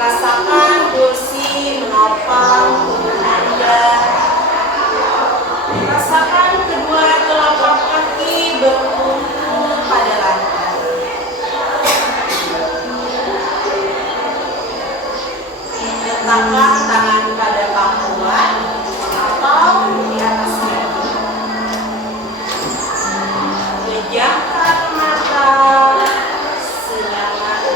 Rasakan kursi menopang tubuh Anda. Rasakan kedua telapak kaki berkumpul pada lantai. Letakkan tangan pada pangkuan atau di atasnya. Pejamkan mata senyaman.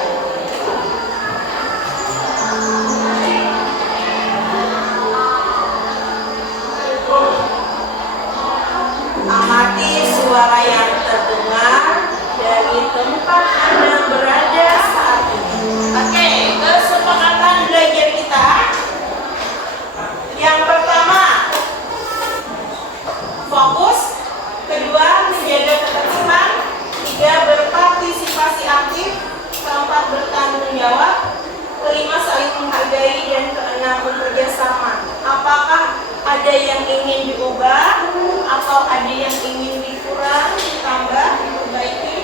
Amati suara yang terdengar dari tempat Anda berada saat ini. Oke, kesepakatan belajar kita. Yang pertama, fokus. Kedua, menjaga ketertiban. Tiga, berpartisipasi aktif. Keempat, bertanggung jawab. Kelima, saling menghargai. Dan keenam, bekerja sama. Apakah ada yang ingin diubah atau ada yang ingin dikurang, ditambah, diperbaiki?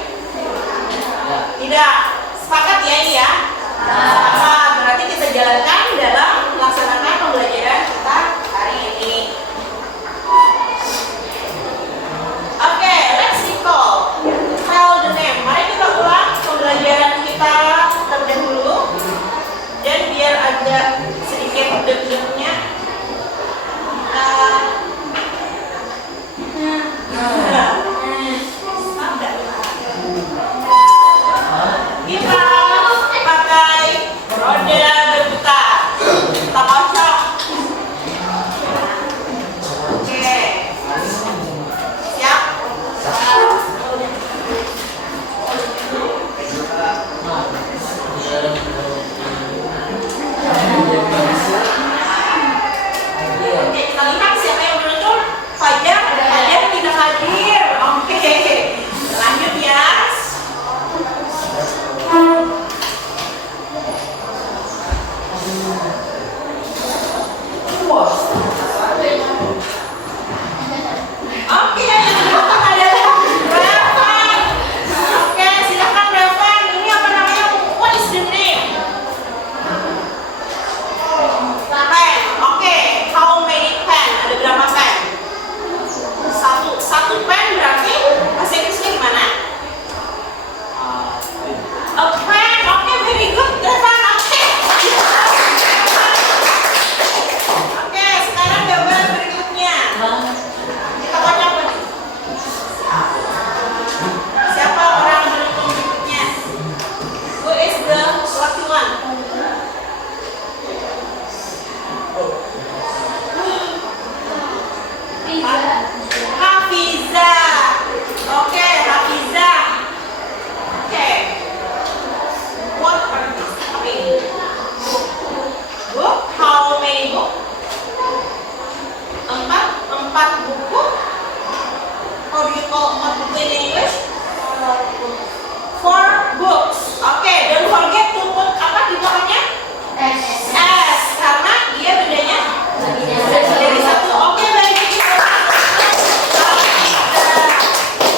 Tidak. Sepakat ya ini ya? Sepakat. Berarti kita jalankan dalam melaksanakan pembelajaran kita hari ini. Oke, let's recall. Tell the name. Mari kita ulang pembelajaran kita terdahulu. Dan biar ada sedikit deg-degnya. Kita pakai roda berputar. Kita kocok. Oke. Siap? Oke, kita lihat siapa yang beruntung. Fajar tidak hadir. Oke, lanjut ya. Oke, yang beruntung adalah Revan. Oke, silakan Revan. Ini apa namanya? What is the name? Pen. Oke, how many pen? Ada berapa pen? Satu pen berarti bahasa Inggrisnya gimana? A pen. Oke, very good, Revan. Oke, sekarang gambar berikutnya. Kita kocok lagi. Siapa orang beruntung berikutnya? Who is the lucky one? Hafiza. Oke, Hafiza. Oke. What are these? Book. How many book? 4 buku. How do you call a book in English? 4 books. Oke, don't forget to put apa di belakangnya? S. Karena dia bedanya dari satu. Oke, baik.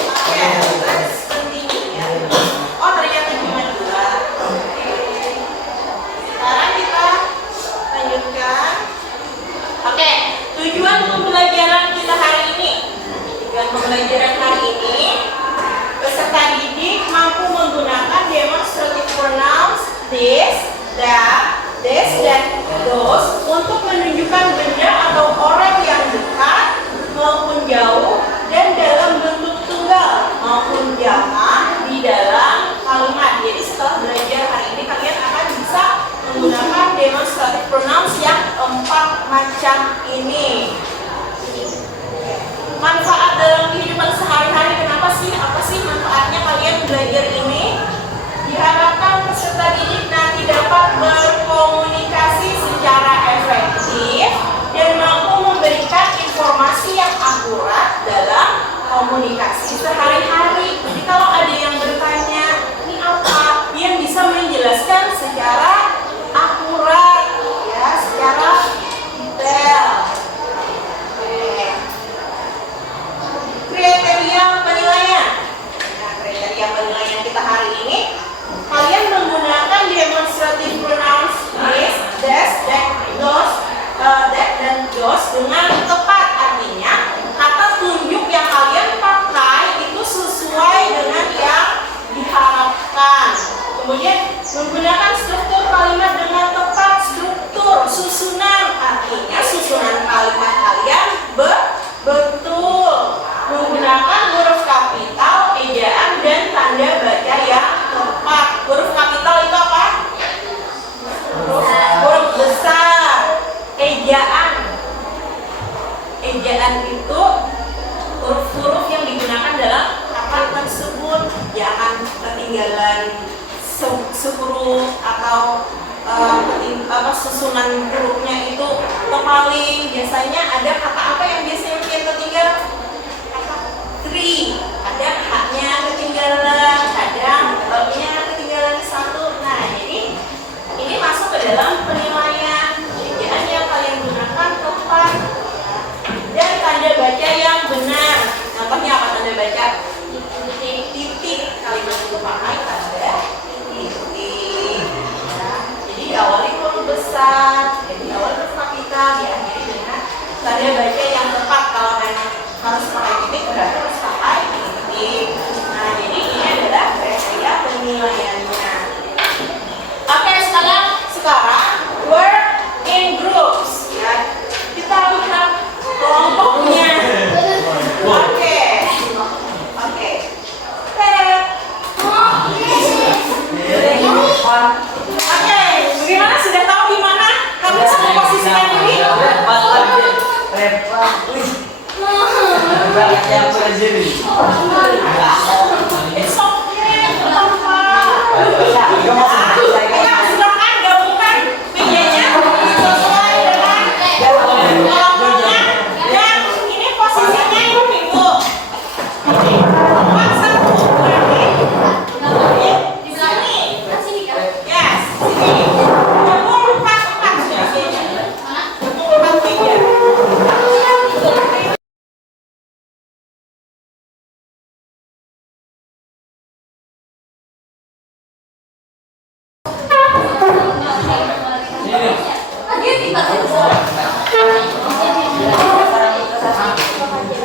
Oke, let's continue ya. Oh, ternyata cuma 2. Oke. Sekarang kita lanjutkan. Oke, tujuan pembelajaran kita hari ini. Tujuan pembelajaran hari ini, peserta didik mampu menggunakan demonstrative pronouns this, that, dan those untuk menunjukkan benda atau orang yang dekat maupun jauh dan dalam bentuk tunggal maupun jamak di dalam kalimat. Jadi setelah belajar hari ini kalian akan bisa menggunakan demonstrative pronouns yang 4 macam ini. Manfaat dalam kehidupan sehari-hari, kenapa sih? Apa sih manfaatnya kalian belajar ini? Diharapkan peserta didik nanti dapat berkomunikasi secara efektif dan mampu memberikan informasi yang akurat dalam komunikasi sehari-hari. Jadi kalau ada yang bertanya, ini apa? Yang bisa menjelaskan secara akurat, ya, secara detail. Kriteria penilaian. Nah, kriteria penilaian kita hari ini, kalian menggunakan atau susunan hurufnya itu kepaling. Biasanya ada kata apa yang biasanya mungkin ketinggal? Kata tree. Ada haknya ketinggalan, kadang nya ketinggalan satu. Nah, jadi ini masuk ke dalam penilaian. Ejaan yang kalian gunakan tepat dan tanda baca yang benar. Contohnya apa tanda baca? Titik. Kalimat itu pakai tanda titik. Ya. Jadi diawali huruf besar, jadi awal huruf kapital, diakhiri dengan tanda baca yang tepat. Kalau memang harus pakai titik, berarti harus pakai titik. Nah, jadi ini adalah kriteria penilaiannya. Oke, sekarang work in groups. Ya. Kita lihat kelompoknya. Oke. Oke, bagaimana? Sudah tahu di mana kamu bisa memposisikan diri? It's okay, silakan gabungkan mejanya sesuai dengan kelompoknya dan ini posisinya ibu. Satu, berarti di sini. Yes, sini. Gabung empat mejanya. Gabung 4 meja.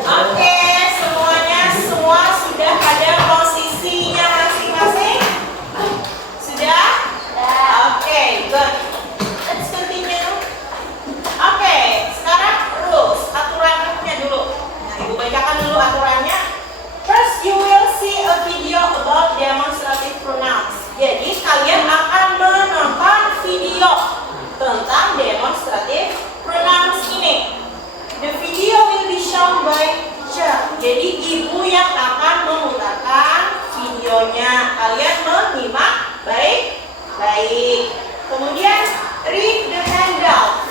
Oke, semua sudah pada posisinya masing-masing? Sudah? Oke, good. Let's continue. Oke, sekarang rules, aturannya dulu. Nah, ibu bacakan dulu aturannya. First, you will see a video about demonstrative pronouns. Jadi, kalian akan menonton video tentang demonstrative pronouns ini. The video will be shown by teacher. Jadi ibu yang akan memutarkan videonya. Kalian menyimak baik-baik. Kemudian read the handout.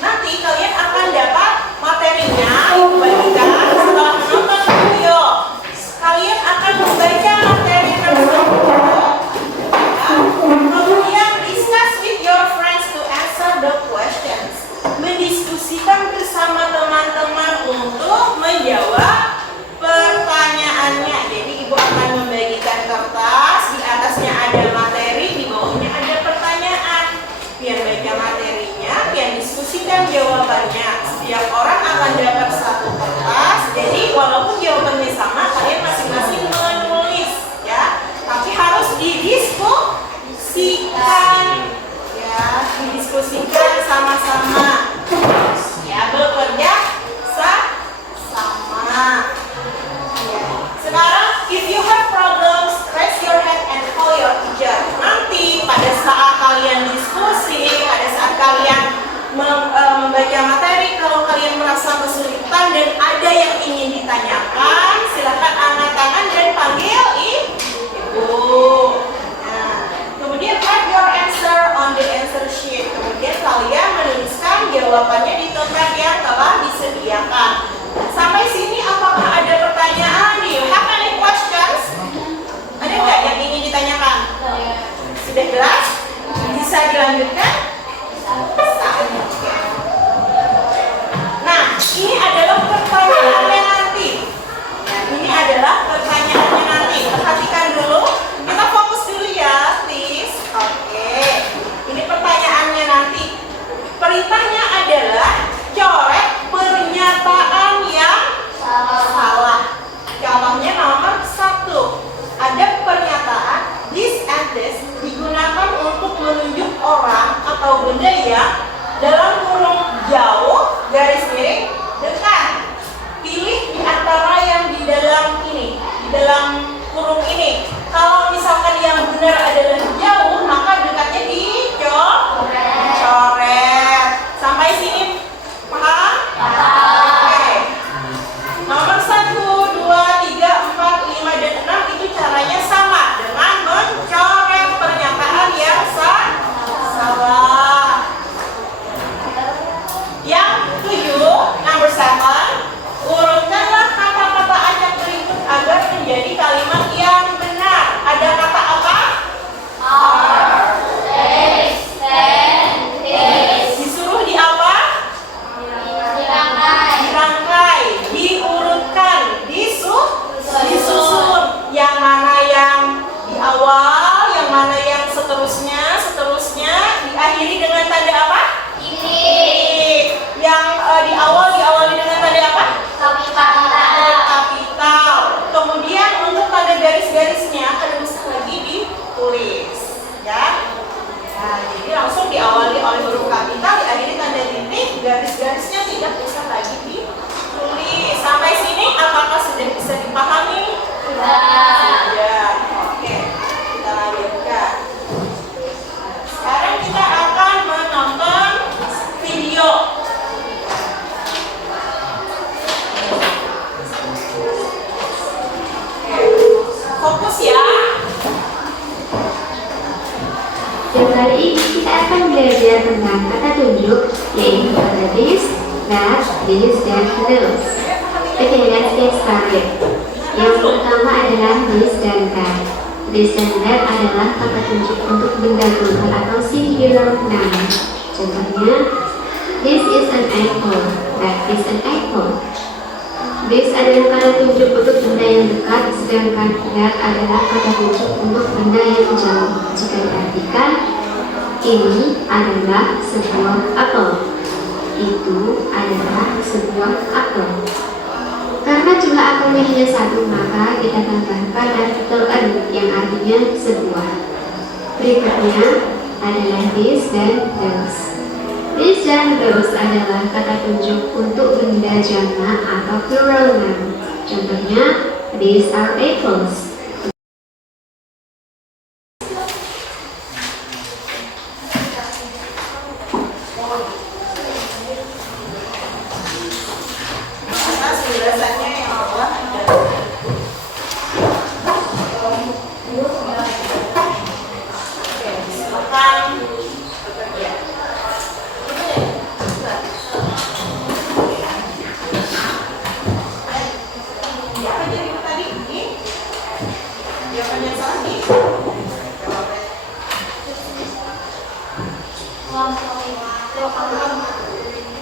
Nanti kalian akan dapat materinya bagikan setelah menonton video. Kalian akan membaca materi tersebut. Kemudian discuss with your friends to answer the questions. Mendiskusikan bersama teman-teman untuk menjawab pertanyaannya. Jadi ibu akan membagikan kertas, di atasnya ada materi, di bawahnya ada pertanyaan. Biar baca materinya, biar diskusikan jawabannya. Setiap orang akan dapat satu kertas. Jadi walaupun jawabannya sama, kalian masing-masing menulis, ya. Tapi harus didiskusikan. Ya, didiskusikan sama-sama. Ya, bekerja sama. Ya. Sekarang, if you have problems, raise your hand and call your teacher. Nanti pada saat kalian diskusi, pada saat kalian membaca materi, kalau kalian merasa kesulitan dan ada yang ingin ditanyakan, silakan angkat tangan dan panggil ibu. Kemudian write your answer on the answer sheet. Kemudian kalian menuliskan jawabannya di tempat yang telah disediakan. Sampai sini apakah ada pertanyaan? Do you have any questions? Ada nggak yang ingin ditanyakan? Sudah jelas? Bisa dilanjutkan? Bisa. Nah, ini adalah pertanyaannya nanti. Ini adalah pertanyaannya nanti. Perhatikan dulu. Kita fokus dulu ya, please. Oke. Ini pertanyaannya nanti. Perintahnya adalah coret pernyataan yang salah. Contohnya nomor 1. Ada pernyataan this and this digunakan untuk menunjuk orang atau benda yang dalam kurung jauh, garis miring, dekat. Pilih di antara yang di dalam ini, di dalam kurung ini. Kalau misalkan yang benar adalah jauh, maka dekatnya dicoret. Sampai sini paham? Oke. Nomor 1, 2, 3, 4, 5, dan 6 itu caranya sama dengan mencoret pernyataan yang salah. langsung diawali oleh huruf kapital, diakhiri tanda titik, garis-garisnya tidak bisa lagi ditulis. Sampai sini apakah sudah bisa dipahami? Sudah. Oke, kita lanjutkan. Sekarang kita akan menonton video. Fokus ya. Dan kali ini kita akan belajar tentang kata tunjuk, yaitu kata this, that, this, dan those. Oke, let's get started. Yang pertama adalah this dan that. This dan that adalah kata tunjuk untuk benda tunggal atau singular noun. Contohnya, this is an apple, that is an apple. This adalah kata tunjuk untuk benda yang dekat, sedangkan that adalah kata tunjuk untuk benda yang jauh. Jika diartikan, ini adalah sebuah apel, itu adalah sebuah apel. Karena jumlah apelnya hanya satu, maka kita tambahkan artikel an yang artinya sebuah. Berikutnya adalah this dan those. This dan those adalah kata tunjuk untuk benda jamak atau plural noun. Contohnya, these are apples.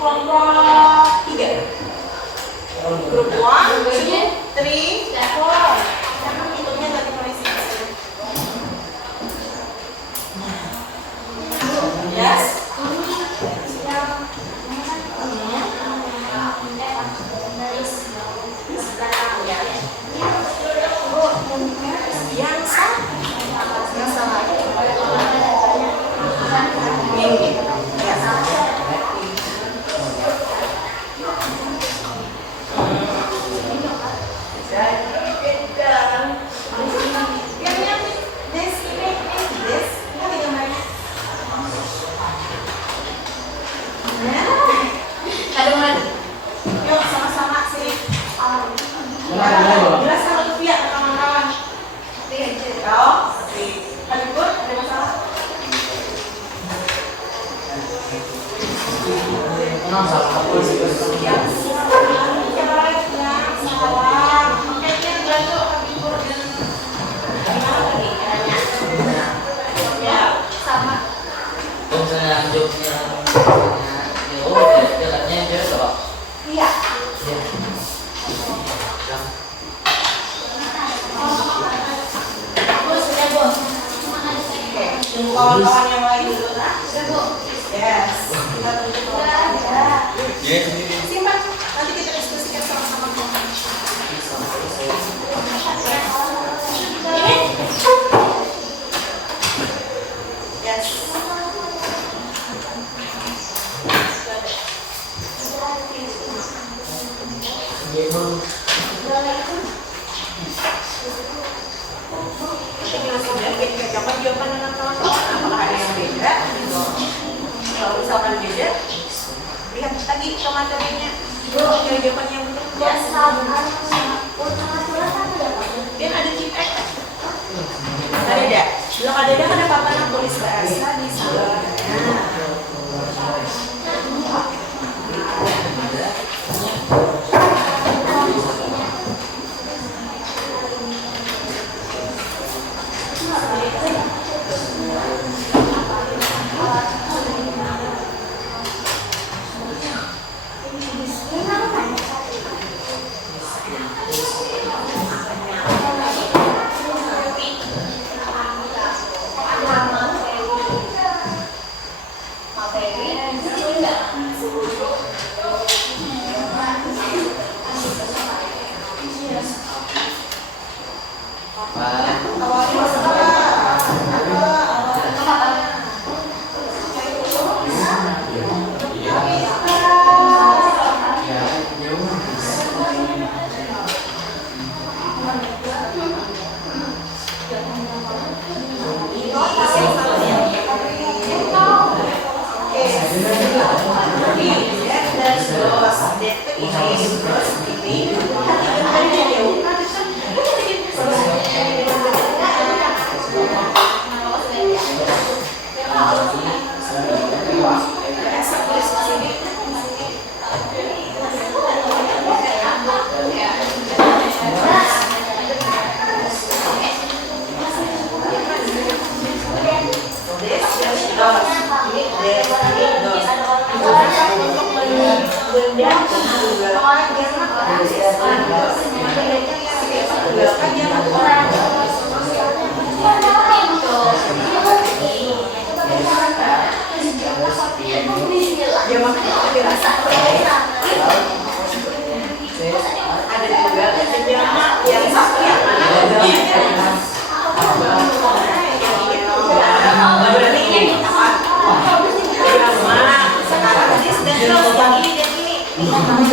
Kelompok 3. Grup 1, 2, 3, 4. Karena hitungnya tadi mulai sini. Yes. Yang salah. Ini. Ya. Kawan-kawan yang lain dulu, nah. Yes. Kita tunjuk ya. Simpan. Nanti kita diskusikan sama-sama. Ini. Yes. Jawaban dengan kawan-kawan, apakah ada yang beda? Kalau misalkan beda, lihat lagi ke materinya. Jawaban yang benar. Dia ada tip X. Ada tidak? Bila ada kan ada paparan tulis bahasa di sana.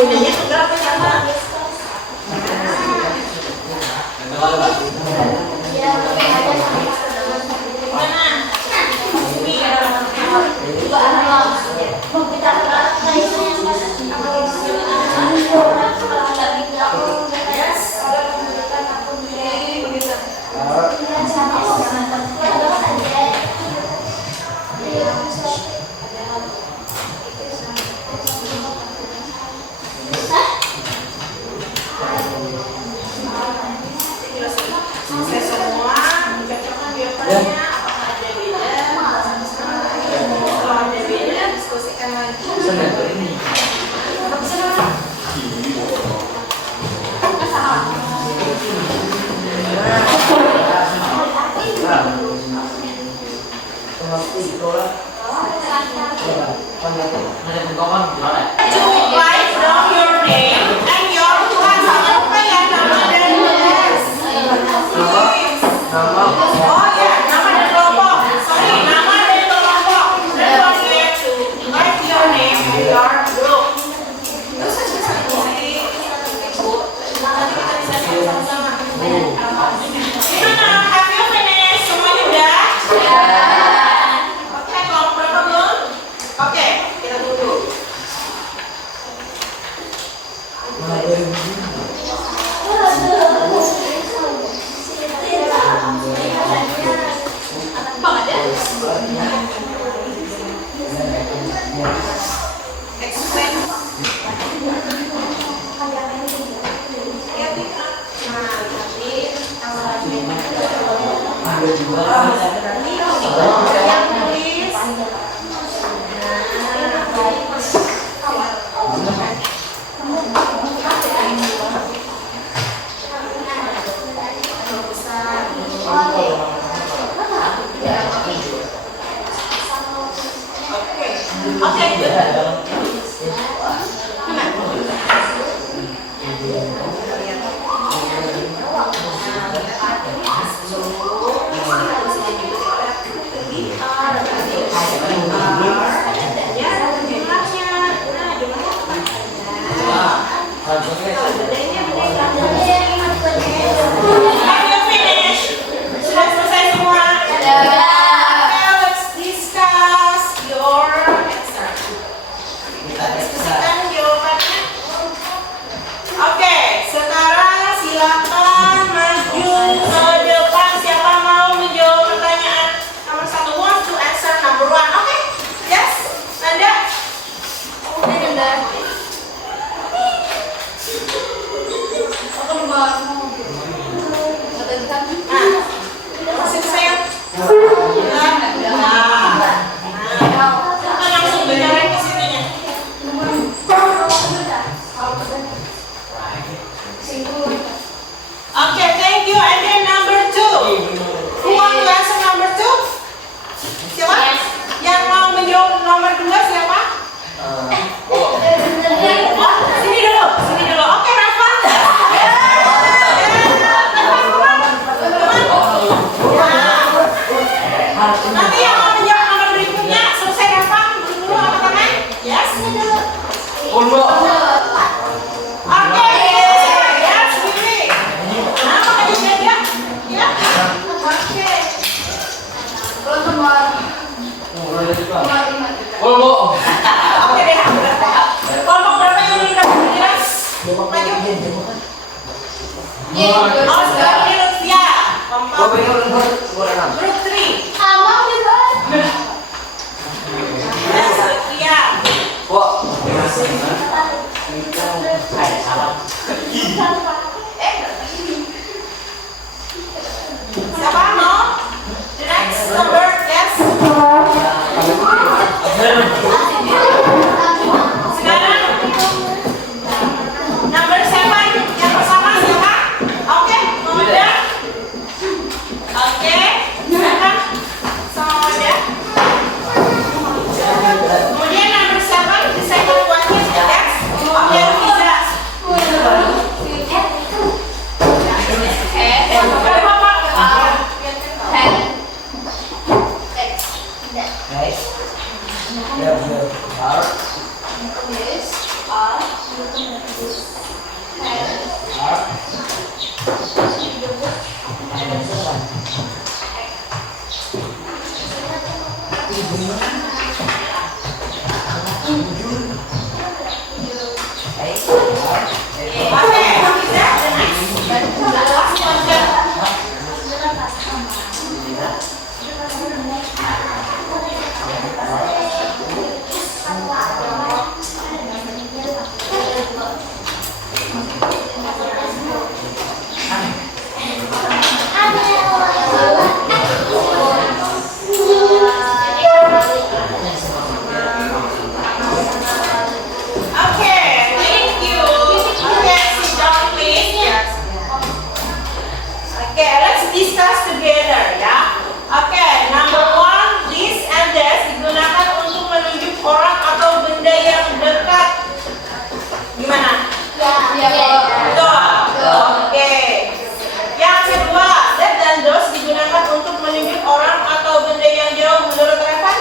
Bedanya tunggal apa sama? Saya semua mencocokkan jawabannya. Apakah ada beda? Kalau ada beda, diskusikan lagi. To write down your name and your class. Apa ya nama dan kelas? Oh ya, nama dan kelompok. Sorry, nama dan kelompok. Don't forget to write your name and your group. Terus saya bisa ngisi ibu. Nanti kita bisa sama-sama. Gimana? Have you finished? Semuanya udah? Oke, kelompok berapa belum? Oke, kita tunggu. Explain. Okay, good. Have you finished? Sudah selesai semua? Now let's discuss your answer. Diskusikan jawabannya. Oke, sekarang silakan maju ke depan. Siapa mau menjawab pertanyaan nomor 1? Want to answer number 1? Oke, yes, Nanda. Masih saya. Kita langsung bicara ke sininya. Okay, thank you. And then number 2. Who want to answer number 2? Siapa? Yang mau menjawab nomor 2 siapa? Oh, sini dulu. Oke, Rafa. Nanti yang mau menjawab nomor berikutnya selesai Rafa. Dulu apa teman? Yes. Oke, yes, Willy. Nah, makanya dia. Ya. Oke. Oke deh. Kelompok berapa yang belum dapat jelas? Maju. Oh, sekarang ini Lutfia. Grup 3. Yes, Lutfia. Siapa mau? The next number, yes. Sekarang number 7 yang pertama siapa? Oke, Mama. Oke, silakan sama Mama. Kemudian number 7, the second one is yes. Omnya Riza. are discuss together ya. Oke, number one, this and that digunakan untuk menunjuk orang atau benda yang dekat. Gimana? Betul. Oke. Yang kedua, that dan those digunakan untuk menunjuk orang atau benda yang jauh. Menurut Revan?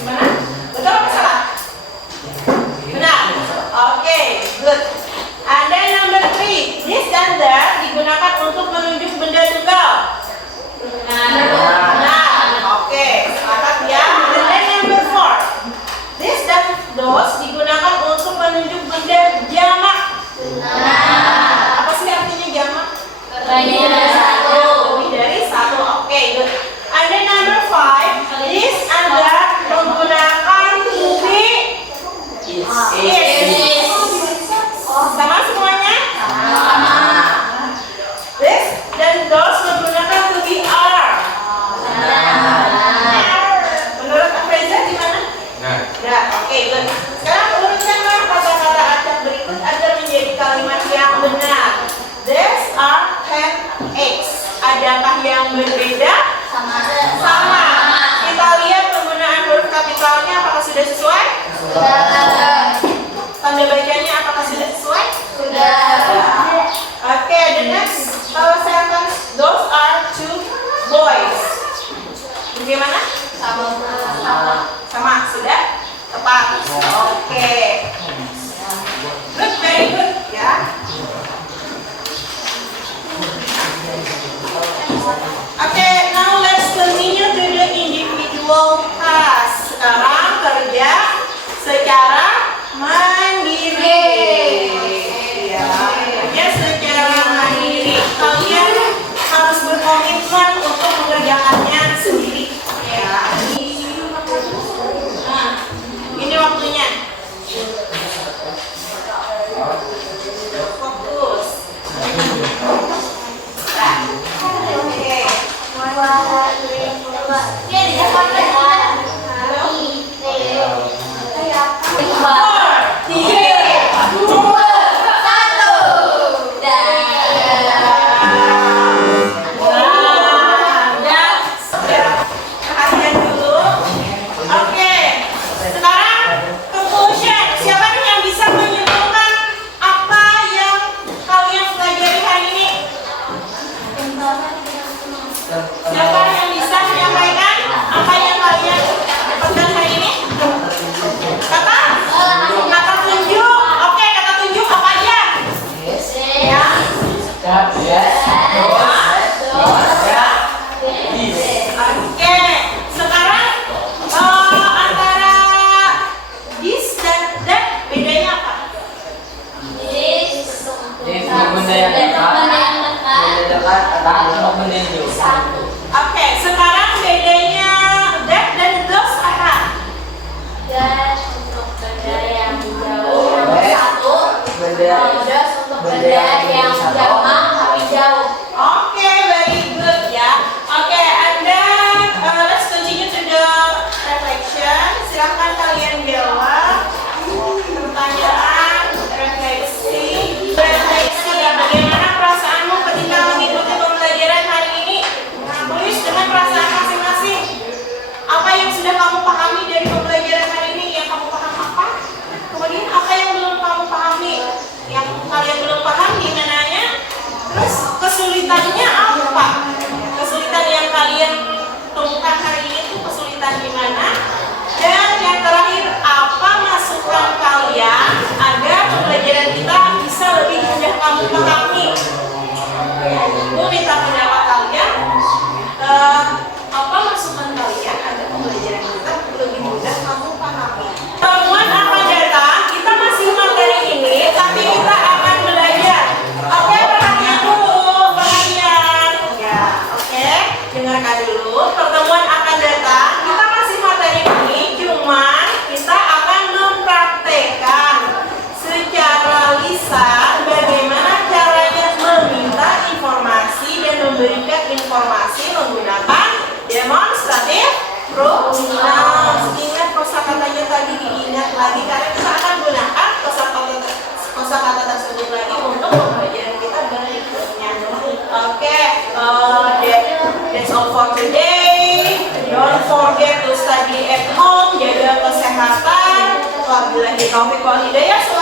Gimana? Betul apa salah? Benar. Oke, good. And then number three, this dan that digunakan untuk menunjuk benda tunggal. Nah, oke, sepakat ya. And then number four, this dan those digunakan untuk menunjuk benda jamak. Apa sih artinya jamak? Lebih dari satu. Oke, good. And then number five, this and that menggunakan to be is. Sama semuanya? Sama. This dan those menggunakan to be are. Menurut Afreza gimana? Nah, oke, good. Sekarang urutkanlah kata-kata acak berikut agar menjadi kalimat yang benar. These are 10 eggs. Adakah yang berbeda? Sama. Kita lihat penggunaan huruf kapitalnya apakah sudah sesuai? Tanda bacanya apakah sudah sesuai? Oke, the next sentence, those are 2 boys. Bagaimana? Sama, sudah tepat. Oke. Good, very good ya. Oke, now let's continue to the individual task. Sekarang kerja secara mandiri. Ya, kerja secara mandiri. Kalian harus berkomitmen untuk mengerjakannya sendiri. Ya. Nah, ini waktunya. taufiq wal hidayah.